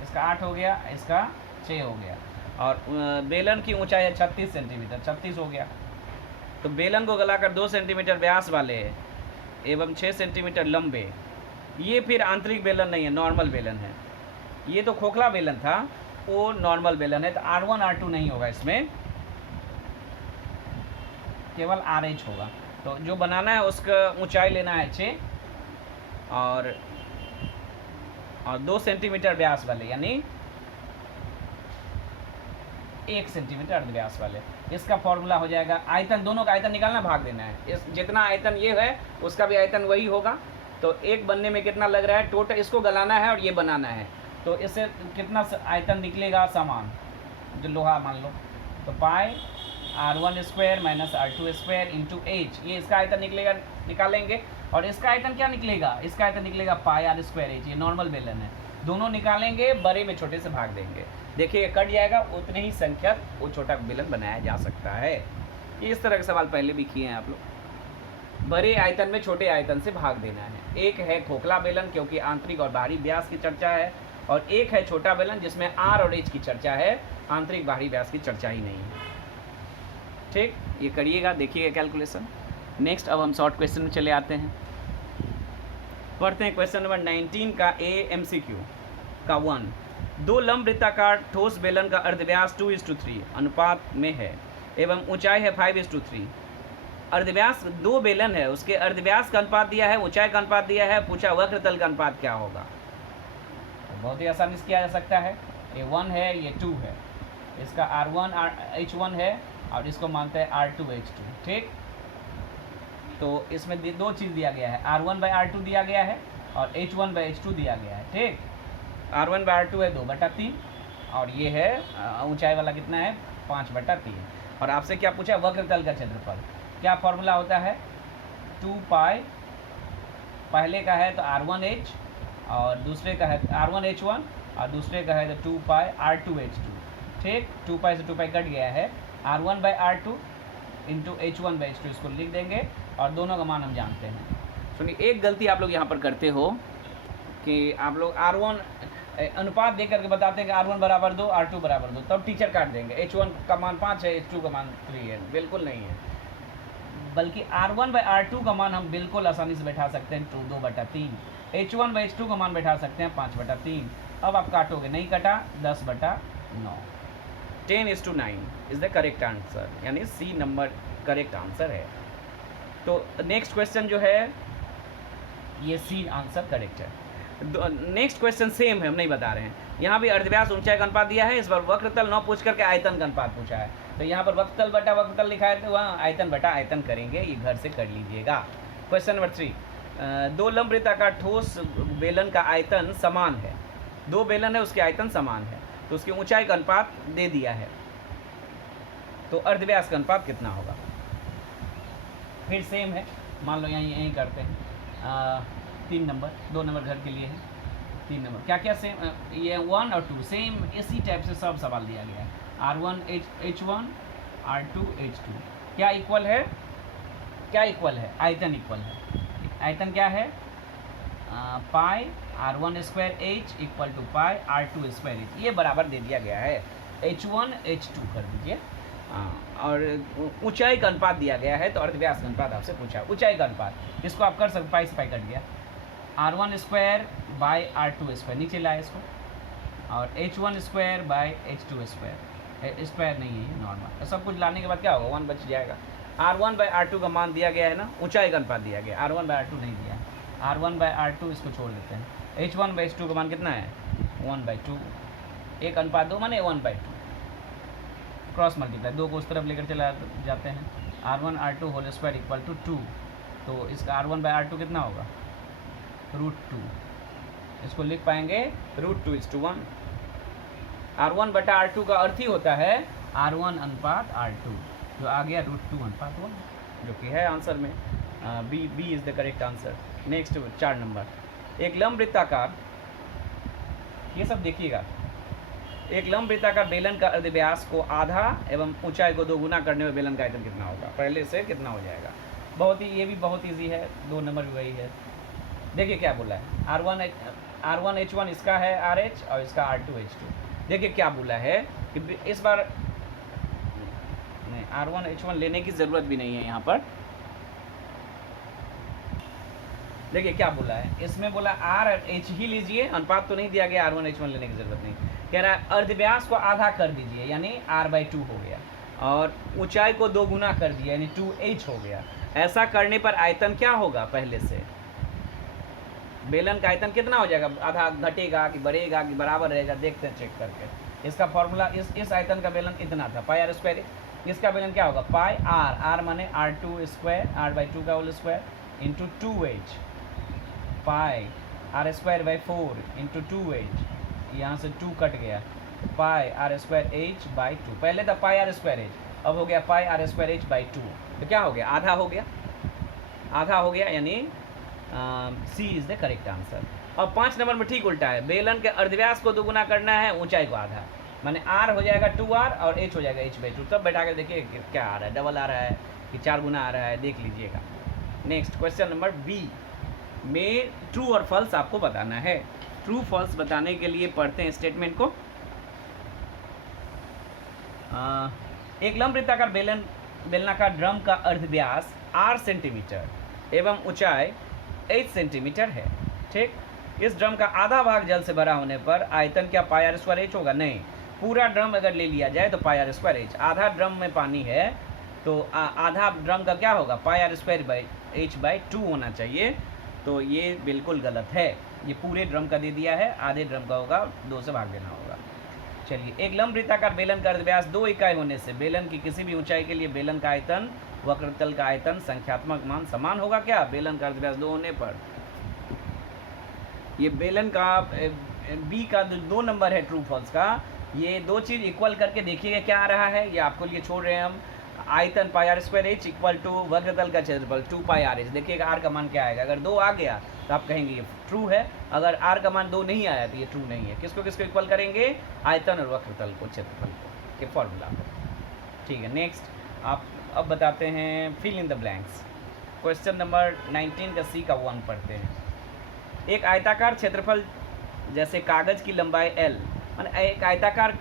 इसका 8 हो गया, इसका 6 हो गया, और बेलन की ऊंचाई है 36 सेंटीमीटर, 36 हो गया। तो बेलन को गलाकर 2 सेंटीमीटर व्यास वाले एवं 6 सेंटीमीटर लंबे, ये फिर आंतरिक बेलन नहीं है, नॉर्मल बेलन है। ये तो खोखला बेलन था, वो नॉर्मल बेलन है, तो R1 R2 नहीं होगा, इसमें केवल RH होगा। तो जो बनाना है उसका ऊंचाई लेना है 6 और 2 सेंटीमीटर व्यास वाले, यानी 1 सेंटीमीटर अर्ध व्यास वाले। इसका फॉर्मूला हो जाएगा, आयतन, दोनों का आयतन निकालना, भाग देना है। इस जितना आयतन ये है उसका भी आयतन वही होगा, तो एक बनने में कितना लग रहा है टोटल, इसको गलाना है और ये बनाना है, तो इससे कितना आयतन निकलेगा समान, जो लोहा मान लो, तो पाई R1 square minus R2 square into H, ये इसका आयतन निकलेगा, निकालेंगे। और इसका आयतन क्या निकलेगा, इसका आयतन निकलेगा पाई R स्क्वायर H, ये नॉर्मल बेलन है, दोनों निकालेंगे, बड़े में छोटे से भाग देंगे, देखिए कट जाएगा, उतने ही संख्यक वो छोटा बेलन बनाया जा सकता है। ये इस तरह के सवाल पहले भी किए हैं आप लोग। बड़े आयतन में छोटे आयतन से भाग देना है। एक है खोखला बेलन क्योंकि आंतरिक और बाहरी व्यास की चर्चा है, और एक है छोटा बेलन जिसमें R और H की चर्चा है, आंतरिक बाहरी व्यास की चर्चा ही नहीं है, ठीक। ये करिएगा, देखिएगा कैलकुलेशन। नेक्स्ट अब हम शॉर्ट क्वेश्चन में चले आते हैं, पढ़ते हैं क्वेश्चन नंबर 19 का MCQ का 1। 2 लंबवृत्ताकार ठोस बेलन का अर्धव्यास 2:3 अनुपात में है एवं ऊंचाई है 5:3। अर्धव्यास 2 बेलन है, उसके अर्धव्यास का अनुपात दिया है, ऊंचाई का अनुपात दिया है, पूछा वक्रतल का अनुपात क्या होगा। तो बहुत ही आसानी से किया जा सकता है। ये 1 है, ये 2 है, इसका R1 H1 है और इसको मानते हैं R2 H2, ठीक। तो इसमें दो चीज़ दिया गया है, R1/R2 दिया गया है और H1/H2 दिया गया है। ठीक, R1/R2 है 2/3 और ये है ऊंचाई वाला कितना है 5/3। और आपसे क्या पूछा, वक्रतल का क्षेत्रफल। क्या फॉर्मूला होता है, 2 पाई, पहले का है तो R1H और दूसरे का है R1H1 और दूसरे का है तो 2 पाई R2H2। ठीक, 2 पाई से 2 पाई कट गया है, R1/R2 इंटू H1/H2 इसको लिख देंगे और दोनों का मान हम जानते हैं। सुनिए, एक गलती आप लोग यहाँ पर करते हो कि आप लोग R1 अनुपात दे करके बताते हैं कि R1 बराबर 2, R2 बराबर 2, तब टीचर काट देंगे, H1 का मान 5 है, H2 का मान 3 है। बिल्कुल नहीं है, बल्कि R1/R2 का मान हम बिल्कुल आसानी से बैठा सकते हैं 2/3, H1/H2 का मान बैठा सकते हैं 5/3। अब आप काटोगे, नहीं कटा, 10/9। 10:9 इज द करेक्ट आंसर, यानी सी नंबर करेक्ट आंसर है। तो नेक्स्ट क्वेश्चन जो है ये सी आंसर करेक्ट है। नेक्स्ट क्वेश्चन सेम है, हम नहीं बता रहे हैं। यहाँ भी अर्धव्यास ऊंचाई का अनुपात दिया है, इस बार वक्रतल न पूछ करके आयतन का अनुपात पूछा है। तो यहाँ पर वक्रतल बटा वक्रतल लिखा है तो वहाँ आयतन बटा आयतन करेंगे, ये घर से कर लीजिएगा। क्वेश्चन नंबर 3, दो लंब वृत्ताकार ठोस बेलन का आयतन समान है, दो बेलन है उसके आयतन समान है, तो उसकी ऊंचाई का अनुपात दे दिया है, तो अर्धव्यास का अनुपात कितना होगा। फिर सेम है, मान लो यहीं करते हैं। 3 नंबर, 2 नंबर घर के लिए है, 3 नंबर क्या क्या सेम, ये 1 और 2 सेम इसी टाइप से सब सवाल दिया गया है। R1H1 R2H2 क्या इक्वल है, क्या इक्वल है, आयतन इक्वल है। आयतन क्या है, pi R1² H equal to pi R2² H, ये बराबर दे दिया गया है। H1 H2 कर दीजिए। और ऊंचाई का अनुपात दिया गया है, तो अर्धव्यास का अनुपात आपसे पूछा। ऊंचाई का अनुपात इसको आप कर सकते, पाई से पाई कट गया, R1² नीचे लाए इसको, और H1² H2², स्क्वायर नहीं है नॉर्मल। तो सब कुछ लाने के बाद क्या होगा, 1 बच जाएगा। R1/R2 का मान दिया गया है ना, ऊंचाई का अनुपात दिया गया, R1/R2 नहीं दिया है। R1/R2 इसको छोड़ देते हैं। H1/H2 का मान कितना है, 1/2, 1 अनुपात 2 माने 1/2, क्रॉस मल्टीप्लाई, 2 को उस तरफ लेकर चला जाते हैं। R1/R2 whole square equal to 2, तो इसका R1/R2 कितना होगा, √2, इसको लिख पाएंगे √2:1। R1/R2 का अर्थ ही होता है R1/R2, जो आ गया √2/1, जो कि है आंसर में B is the correct answer. Next 4 number, एक लंब वृत्ताकार, ये सब देखिएगा, एक लंब वृत्ताकार बेलन का अर्धव्यास को आधा एवं ऊंचाई को 2 गुना करने में बेलन का आयतन कितना होगा, पहले से कितना हो जाएगा। बहुत ही, ये भी बहुत इजी है, 2 नंबर भी वही है। देखिए क्या बोला है, R1H1 इसका है RH और इसका R2H2। देखिए क्या बोला है कि इस बार नहीं, R1H1 लेने की ज़रूरत भी नहीं है यहाँ पर। देखिए क्या बोला है, इसमें बोला RH ही लीजिए, अनुपात तो नहीं दिया गया, R1H1 लेने की ज़रूरत नहीं। कह रहा है अर्धव्यास को आधा कर दीजिए, यानी R/2 हो गया, और ऊंचाई को 2 गुना कर दिया, यानी 2H हो गया। ऐसा करने पर आयतन क्या होगा, पहले से बेलन का आयतन कितना हो जाएगा, आधा घटेगा कि बढ़ेगा कि बराबर रहेगा, देखते हैं चेक करके। इसका फॉर्मूला, इस आयतन का बेलन इतना था, पाई R², इसका बेलन क्या होगा, पाई R माने R2², R/2 का होल स्क्वायर इंटू 2H, पाई R²/4 इंटू 2H, यहाँ से 2 कट गया, पाई R²H/2, पहले था पाई R²H, अब हो गया पाई R²H/2, तो क्या हो गया, आधा हो गया, आधा हो गया, यानी सी इज़ द करेक्ट आंसर। और 5 नंबर में ठीक उल्टा है, बेलन के अर्धव्यास को 2 गुना करना है, ऊंचाई को आधा, माने R हो जाएगा 2R और H हो जाएगा H/2। तब बैठा कर देखिए क्या आ रहा है, डबल आ रहा है कि 4 गुना आ रहा है, देख लीजिएगा। नेक्स्ट क्वेश्चन नंबर बी में ट्रू और फॉल्स आपको बताना है। ट्रू फॉल्स बताने के लिए पढ़ते हैं स्टेटमेंट को। एक लंब वृत्ताकार बेलनाकार ड्रम का अर्धव्यास 8 सेंटीमीटर एवं ऊंचाई 8 सेंटीमीटर है। ठीक, इस ड्रम का आधा भाग जल से भरा होने पर आयतन क्या पाई R² H होगा, नहीं, पूरा ड्रम अगर ले लिया जाए तो पाई R² H। आधा ड्रम में पानी है तो आधा ड्रम का क्या होगा, पाई R² H/2 होना चाहिए, तो ये बिल्कुल गलत है। ये पूरे ड्रम का दे दिया है, आधे ड्रम का होगा, 2 से भाग देना होगा। चलिए, एक लंब वृत्ताकार बेलन का अर्धव्यास 2 इकाई होने से बेलन की किसी भी ऊंचाई के लिए बेलन का आयतन वक्रतल का आयतन संख्यात्मक मान समान होगा क्या? बेलन का अर्धव्यास 2 होने पर ये बेलन का बी का 2 नंबर है ट्रू फॉल्स का, ये दो चीज़ इक्वल करके देखिएगा क्या आ रहा है। ये आपको लिए छोड़ रहे हैं हम। आयतन pi r square h equal to वक्रतल का क्षेत्रफल 2 पाई आर एच। देखिएगा आर का मान क्या आएगा। अगर 2 आ गया तो आप कहेंगे ये ट्रू है, अगर आर का मान 2 नहीं आया तो ये ट्रू नहीं है। किसको किसको इक्वल करेंगे? आयतन और वक्रतल को, क्षेत्रफल को के फॉर्मूला को। ठीक है, नेक्स्ट आप अब बताते हैं fill in the blanks. Question number 19 का सी का 1 पढ़ते हैं। एक आयताकार क्षेत्रफल जैसे कागज़ की लंबाई L, माने एक आयताकार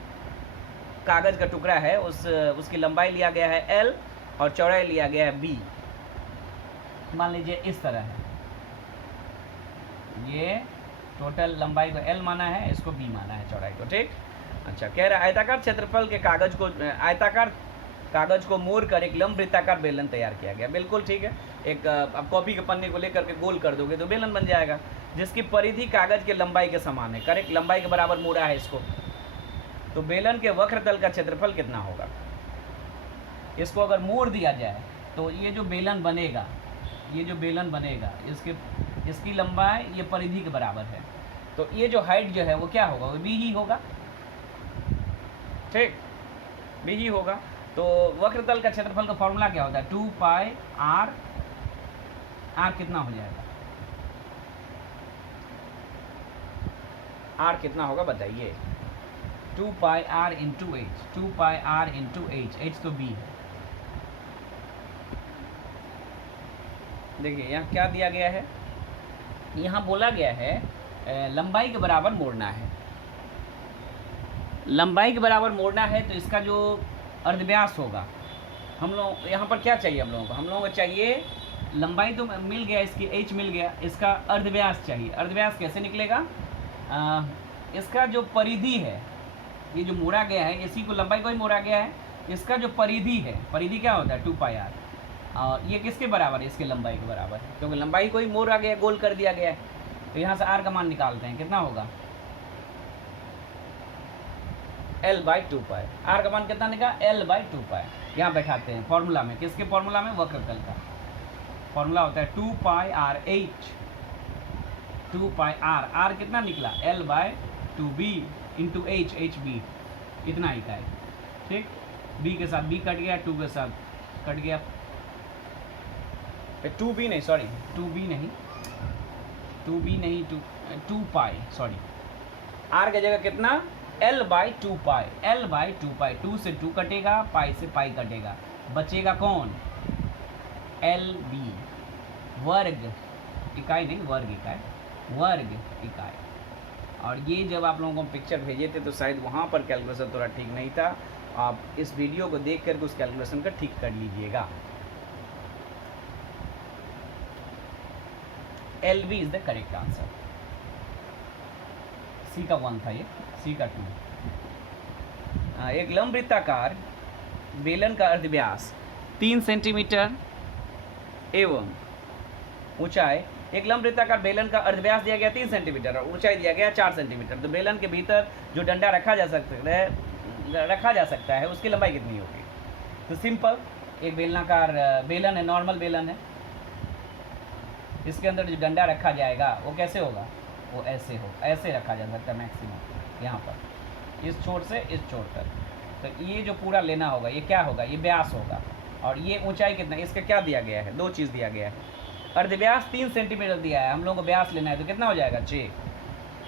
कागज़ का टुकड़ा है, उसकी लंबाई लिया गया है L और चौड़ाई लिया गया है B। मान लीजिए इस तरह है, ये टोटल लंबाई को L माना है, इसको B माना है चौड़ाई को। ठीक, अच्छा, कह रहा है आयताकार क्षेत्रफल के आयताकार कागज़ को मोड़ कर एक लंब वृत्ताकार बेलन तैयार किया गया। बिल्कुल ठीक है, एक आप कॉपी के पन्ने को लेकर के गोल कर दोगे तो बेलन बन जाएगा, जिसकी परिधि कागज़ के लंबाई के समान है। करेक्ट, लंबाई के बराबर मोड़ा है इसको। तो बेलन के वक्रतल का क्षेत्रफल कितना होगा? इसको अगर मोड़ दिया जाए तो ये जो बेलन बनेगा, इसकी लंबाई ये परिधि के बराबर है, तो ये जो हाइट जो है वो क्या होगा? वो बी ही होगा। ठीक, बी ही होगा। तो वक्रतल का क्षेत्रफल का फॉर्मूला क्या होता है? 2 पाई आर। आर कितना हो जाएगा? आर कितना होगा बताइए? 2 pi r into h. 2 pi r into h. H तो बी है। देखिए यहाँ क्या दिया गया है, यहाँ बोला गया है लंबाई के बराबर मोड़ना है। लंबाई के बराबर मोड़ना है तो इसका जो अर्धव्यास होगा, हम लोग यहाँ पर क्या चाहिए? हम लोगों को चाहिए लंबाई तो मिल गया, इसकी h मिल गया, इसका अर्धव्यास चाहिए। अर्धव्यास कैसे निकलेगा? इसका जो परिधि है, ये जो मोड़ा गया है, इसी को लंबाई को ही मोड़ा गया है। इसका जो परिधि है, परिधि क्या होता है? 2 पाई आर। और ये किसके बराबर है? इसके लंबाई के बराबर है, क्योंकि लंबाई को ही मोड़ा गया, गोल कर दिया गया है। तो यहाँ से आर का मान निकालते हैं, कितना होगा? L/2 pi. आर का मान कितना निकला? L/2 पाई। यहाँ बैठाते हैं फॉर्मूला में। किसके फॉर्मूला में? वक्रतल का फॉर्मूला होता है 2 pi r h. 2 pi r, r कितना निकला? L/2b into h, H B, इतना इकाई। ठीक, बी के साथ बी कट गया, 2 के साथ कट गया, 2b नहीं, सॉरी 2b नहीं, 2 पाई, सॉरी। आर की जगह कितना? L/2 पाई। L/2 पाई, 2 से 2 कटेगा, पाई से पाई कटेगा, बचेगा कौन? LB, वर्ग इकाई नहीं, वर्ग इकाई। और ये जब आप लोगों को पिक्चर भेजे थे तो शायद वहाँ पर कैलकुलेशन थोड़ा ठीक नहीं था। आप इस वीडियो को देख करके उस कैलकुलेशन का ठीक कर लीजिएगा। LB is the correct answer. C का 1 था ये, सी का 2। एक लंब वृत्ताकार बेलन का अर्धव्यास 3 सेंटीमीटर एवं ऊंचाई, एक लंब वृत्ताकार बेलन का अर्धव्यास दिया गया 3 सेंटीमीटर और ऊंचाई दिया गया 4 सेंटीमीटर। तो बेलन के भीतर जो डंडा रखा जा सकता है उसकी लंबाई कितनी होगी? तो सिंपल, एक बेलनाकार बेलन है, नॉर्मल बेलन है, इसके अंदर जो डंडा रखा जाएगा वो कैसे होगा? वो ऐसे रखा जा सकता है मैक्सिमम, यहाँ पर इस छोर से इस छोर तक। तो ये जो पूरा लेना होगा, ये क्या होगा? ये व्यास होगा। और ये ऊंचाई कितना? इसका क्या दिया गया है? 2 चीज़ दिया गया है। अर्धव्यास 3 सेंटीमीटर दिया है, हम लोगों को व्यास लेना है तो कितना हो जाएगा? 6,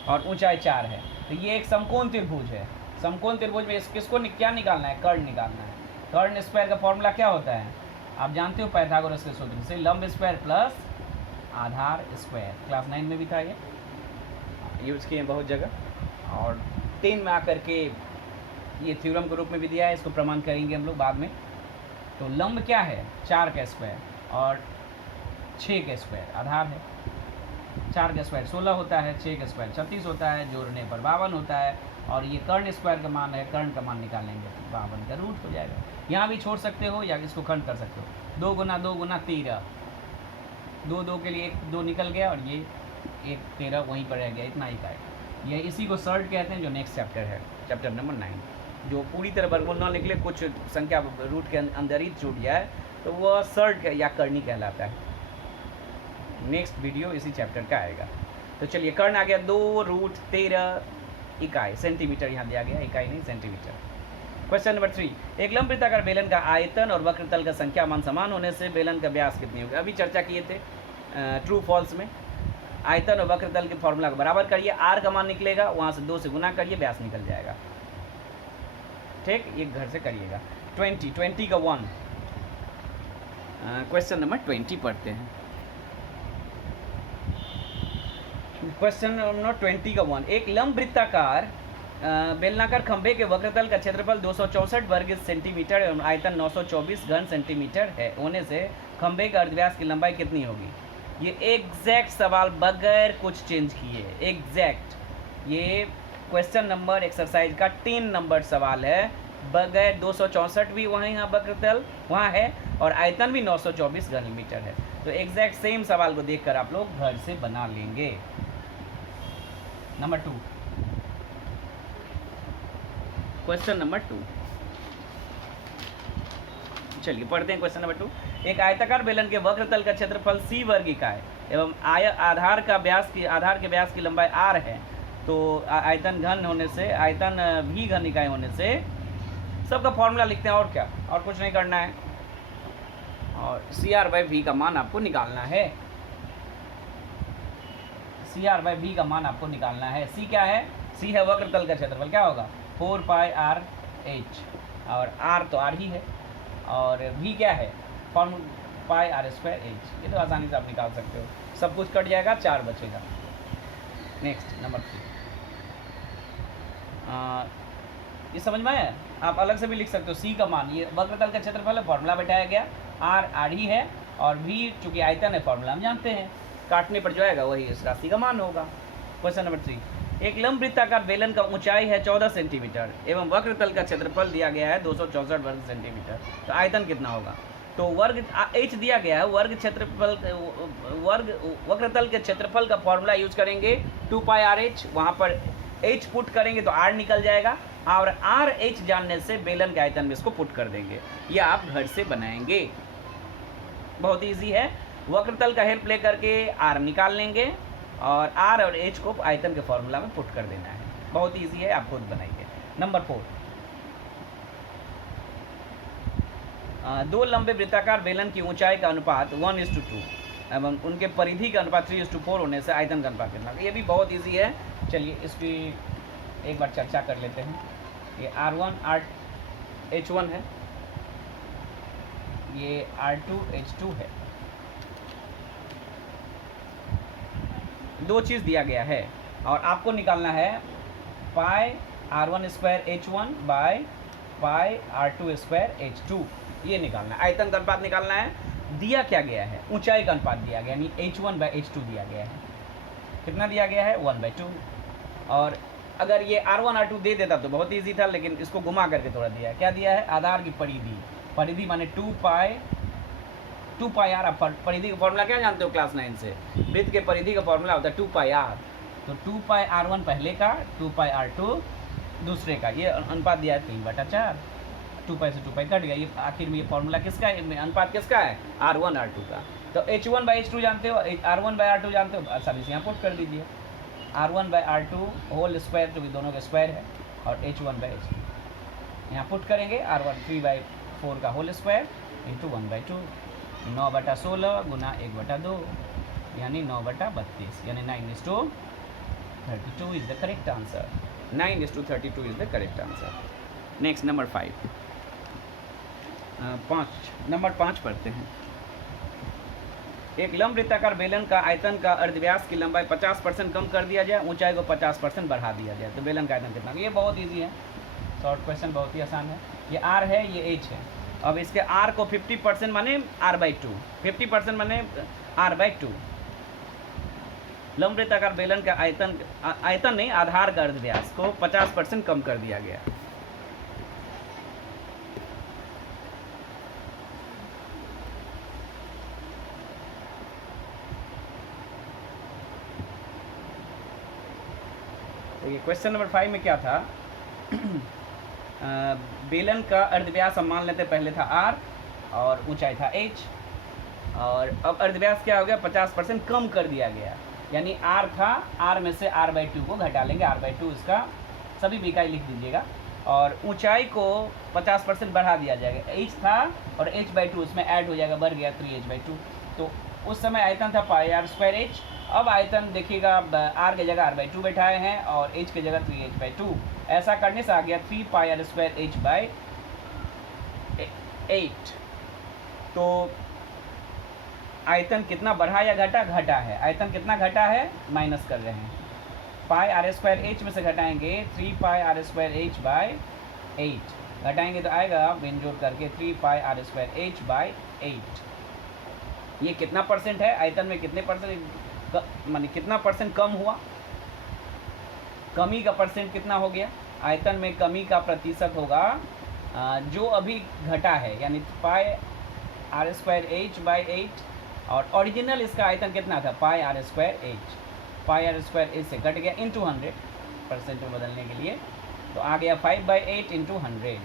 और ऊंचाई 4 है। तो ये एक समकोण त्रिभुज है। समकोण त्रिभुज में किसको क्या निकालना है? कर्ण निकालना है। कर्ण स्क्वायर का फॉर्मूला क्या होता है? आप जानते हो पाइथागोरस के सूत्र से, लंब स्क्वायर प्लस आधार स्क्वायर। क्लास 9 में भी था, ये यूज़ किए बहुत जगह, और 10 में आकर के ये थ्योरम के रूप में भी दिया है। इसको प्रमाण करेंगे हम लोग बाद में। तो लंब क्या है? 4 का स्क्वायर और 6 का स्क्वायर आधार है। 4 का स्क्वायर 16 होता है, 6 का स्क्वायर 36 होता है, जोड़ने पर 52 होता है। और ये कर्ण स्क्वायर का मान है, कर्ण का मान निकालेंगे तो 52 का रूट हो जाएगा। यहाँ भी छोड़ सकते हो या इसको खंड कर सकते हो। 2 गुना 2 गुना 13, 2 के लिए 1 2 निकल गया और ये 1 13 वहीं पर रह गया, इतना ही का है। ये इसी को सर्ड कहते हैं, जो नेक्स्ट चैप्टर है, चैप्टर नंबर 9, जो पूरी तरह वर्गमूल ना निकले, कुछ संख्या रूट के अंदर ही छूट जाए, तो वह सर्ड या करनी कहलाता है। नेक्स्ट वीडियो इसी चैप्टर का आएगा। तो चलिए, कर्ण आ गया 2√13 इकाई, सेंटीमीटर यहाँ दिया गया, इकाई नहीं सेंटीमीटर। क्वेश्चन नंबर 3, एक लंब वृत्ताकार बेलन का आयतन और वक्रतल का संख्या मान समान होने से बेलन का व्यास कितनी होगी? अभी चर्चा किए थे ट्रू फॉल्स में। आयतन और वक्रतल के फॉर्मूला को बराबर करिए, आर का मान निकलेगा, वहाँ से 2 से गुना करिए, व्यास निकल जाएगा। ठीक, ये घर से करिएगा। 20 का 1। क्वेश्चन नंबर 20 पढ़ते हैं। क्वेश्चन नंबर 20 का 1, एक लंब वृत्ताकार बेलनाकार खंभे के वक्रतल का क्षेत्रफल 264 वर्ग सेंटीमीटर एवं आयतन 924 घन सेंटीमीटर है होने से खंभे का अर्धव्यास की लंबाई कितनी होगी? ये एग्जैक्ट सवाल बगैर कुछ चेंज किए, एग्जैक्ट। ये क्वेश्चन नंबर एक्सरसाइज का 3 नंबर सवाल है, बगैर 264 भी वहाँ यहाँ वक्रतल वहाँ है और आयतन भी 924 घन मीटर है। तो एग्जैक्ट सेम सवाल को देखकर आप लोग घर से बना लेंगे। नंबर 2, क्वेश्चन नंबर 2, चलिए पढ़ते हैं क्वेश्चन नंबर 2। एक आयताकार बेलन के वक्रतल का क्षेत्रफल c वर्ग इकाई एवं आधार के व्यास की लंबाई r है, तो आयतन घन होने से, आयतन v घन इकाई होने से सबका फॉर्मूला लिखते हैं, और क्या, और कुछ नहीं करना है। और CR/V का मान आपको निकालना है, CR/V का मान आपको निकालना है। C क्या है? C है वक्रतल का क्षेत्रफल, क्या होगा? 4πRh, और R तो R ही है, और V क्या है? Form πr²h। ये तो आसानी से आप निकाल सकते हो, सब कुछ कट जाएगा, 4 बचेगा। नेक्स्ट नंबर 3, ये समझ में आया? आप अलग से भी लिख सकते हो। C का मान, ये वक्रतल का क्षेत्रफल है, फॉर्मूला बैठाया गया, R ही है, और V चूँकि आयतन है, फॉर्मूला हम जानते हैं, काटने पर जो आएगा वही इस राशि का मान होगा। क्वेश्चन नंबर 3, एक लंब वृत्ताकार बेलन का ऊंचाई है 14 सेंटीमीटर एवं वक्रतल का क्षेत्रफल दिया गया है 264 वर्ग सेंटीमीटर, तो आयतन कितना होगा? तो वर्ग h दिया गया है, वक्रतल के क्षेत्रफल का फॉर्मूला यूज करेंगे 2πRh, वहाँ पर h पुट करेंगे तो r निकल जाएगा, और RH जानने से बेलन के आयतन में इसको पुट कर देंगे। ये आप घर से बनाएंगे, बहुत ईजी है। वक्रतल का हेल्प ले करके r निकाल लेंगे और r और h को आयतन के फॉर्मूला में पुट कर देना है, बहुत ईजी है, आप खुद बनाइए। नंबर 4, दो लंबे वृत्ताकार बेलन की ऊंचाई का अनुपात 1:2 एवं उनके परिधि का अनुपात 3:4 होने से आयतन का अनुपात कितना? ये भी बहुत ईजी है, चलिए इसकी एक बार चर्चा कर लेते हैं। ये R1 है, ये R2 H2 है। दो चीज़ दिया गया है और आपको निकालना है πr1² H1/πr2² H2, ये निकालना है। आयतन का अनुपात निकालना है। दिया क्या गया है? ऊंचाई का अनुपात दिया गया, यानी H1/H2 दिया गया है। कितना दिया गया है? 1/2। और अगर ये R1 R2 दे देता तो बहुत इजी था, लेकिन इसको घुमा करके थोड़ा दिया है। क्या दिया है? आधार की परिधि माने 2πr। आप परिधि का फॉर्मूला क्या जानते हो क्लास 9 से? वृत्त के परिधि का फॉर्मूला होता है 2πr। तो 2πr1 पहले का, 2πr2 दूसरे का, ये अनुपात दिया है 3/4। 2π से 2π कट गया, ये आखिर में ये फॉर्मूला किसका है, अनुपात किसका है? R1 R2 का। तो H1/H2 जानते हो, R1/R2 जानते हो, आसानी से यहाँ पुट कर दीजिए। R1/R2 होल स्क्वायर, क्योंकि दोनों का स्क्वायर है, और H1/H2 यहाँ पुट करेंगे। R1 3/4 का होल स्क्वायर इंटू 1/2, 9/16 गुना 1/2, यानी 9/32, यानी 9:32 is the correct answer. 9:32 is the correct answer. Next number 5, number 5 पढ़ते हैं। एक लंब वृत्ताकार बेलन का आयतन का अर्धव्यास की लंबाई 50% कम कर दिया जाए, ऊंचाई को 50% बढ़ा दिया जाए, तो बेलन का आयतन कितना? ये बहुत इजी है, शॉर्ट क्वेश्चन बहुत ही आसान है। ये R है, ये H है। अब इसके R को 50% माने R/2, 50% माने R/2। लंब वृत्ताकार बेलन का आयतन नहीं, आधार का अर्धव्यास को 50% कम कर दिया गया। तो ये क्वेश्चन नंबर 5 में क्या था, बेलन का अर्धव्यास हम मान लेते पहले था r और ऊंचाई था h, और अब अर्धव्यास क्या हो गया 50% कम कर दिया गया, यानी r था, r में से r/2 को घटा लेंगे, r/2 इसका सभी भी इकाई लिख दीजिएगा, और ऊंचाई को 50% बढ़ा दिया जाएगा, h था और h/2 उसमें ऐड हो जाएगा, बढ़ गया 3h/2। तो उस समय आयतन था πr²h, अब आयतन देखिएगा r की जगह r/2 बैठाए हैं और h की जगह 3h/2, ऐसा करने से आ गया 3πr²h/8। तो आयतन कितना बढ़ा या घटा? घटा है। आयतन कितना घटा है? माइनस कर रहे हैं, πr² में से घटाएंगे 3πr²h/8, घटाएंगे तो आएगा बेंजोड़ करके 3πr²h/8। ये कितना परसेंट है? आयतन में कितने परसेंट माने कितना परसेंट कम हुआ? कमी का परसेंट कितना हो गया? आयतन में कमी का प्रतिशत होगा जो अभी घटा है, यानी πr²h/8, और ओरिजिनल इसका आयतन कितना था? πr²h, πr² से घट गया इंटू 100% में बदलने के लिए, तो आ गया 5/8 इंटू 100।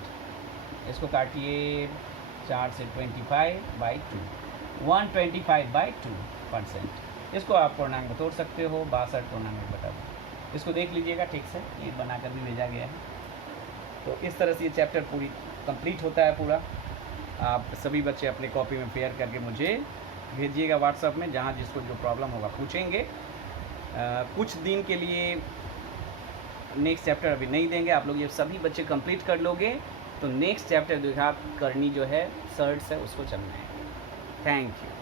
इसको काटिए 4 से 25/2, 125/2%। इसको आप पूर्णांक में तोड़ सकते हो, 62 पूर्णांक बटा 2। इसको देख लीजिएगा ठीक से, ये बनाकर भी भेजा गया है। तो इस तरह से ये चैप्टर पूरी कंप्लीट होता है पूरा। आप सभी बच्चे अपने कॉपी में पेयर करके मुझे भेजिएगा व्हाट्सएप में, जहाँ जिसको जो प्रॉब्लम होगा पूछेंगे। कुछ दिन के लिए नेक्स्ट चैप्टर अभी नहीं देंगे, आप लोग ये सभी बच्चे कंप्लीट कर लोगे तो नेक्स्ट चैप्टर द्विघात करनी जो है सर्ट्स है उसको चलना है। Thank you.